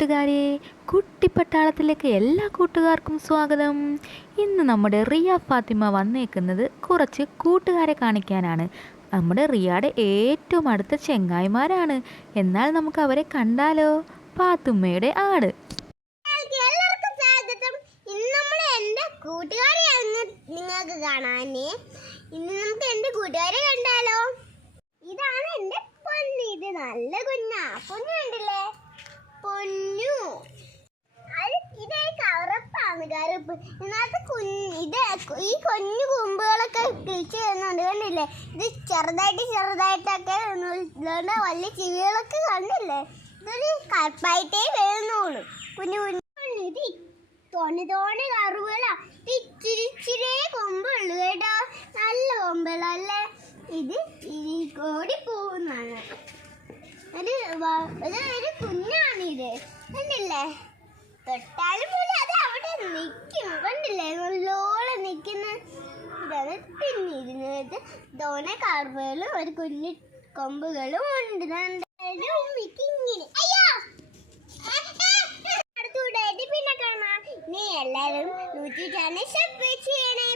കൂട്ടുകാരെ കുട്ടിപ്പട്ടാളത്തിലേക്ക് എല്ലാ കൂട്ടുകാർക്കും സ്വാഗതം. ഇന്ന് നമ്മുടെ റിയ ഫാത്തിമ വന്നേക്കുന്നത് കുറച്ച് കൂട്ടുകാരെ കാണിക്കാനാണ്. നമ്മുടെ റിയയുടെ ഏറ്റവും അടുത്ത ചെങ്ങായിമാരാണ്. എന്നാൽ നമുക്ക് അവരെ കണ്ടാലോ? പാത്തുമ്മയുടെ ആട്. കൂട്ടുകാരെയാണ് നിങ്ങൾക്ക് ഇന്ന് നമുക്ക് കൂട്ടുകാരെ കണ്ടാലോ. ഇതാണ് എന്റെ പൊന്നു. ഇത് നല്ല കുഞ്ഞാ. പൊന്നു കണ്ടില്ലേ പൊന്നു അത് ഇത് ഇതിനകത്ത് ഇത് ഈ കുഞ്ഞു കൊമ്പുകളൊക്കെ കിളിച്ച് വരുന്നുണ്ട് കണ്ടില്ലേ? ഇത് ചെറുതായിട്ട് ചെറുതായിട്ടൊക്കെ ഇതുകൊണ്ട് വലിയ ചിവികളൊക്കെ കണ്ടില്ലേ? ഇതൊരു കറുപ്പായിട്ടേ വരുന്നുള്ളൂ. കുഞ്ഞു കുഞ്ഞു ഇത്? തോണി തോണി കറുകളാ ഇത് ഇച്ചിരി ഇച്ചിരി കേട്ടോ. നല്ല കൊമ്പുകളല്ലേ? ഇത് ഓടി പോകുന്നതാണ്. ഒരു ഒരു കുഞ്ഞാണിത്. കണ്ടില്ലേ? തൊട്ടാലും പോലും പിന്നെ ഇതിനകത്ത് തോന കറുവകളും ഒരു കുഞ്ഞു കൊമ്പുകളും ഉണ്ട്. അയ്യോ! അടുത്തൂടായിട്ട് പിന്നെ കാണാം. നീ എല്ലാവരും നൂറ്റി ചെയ്യണേ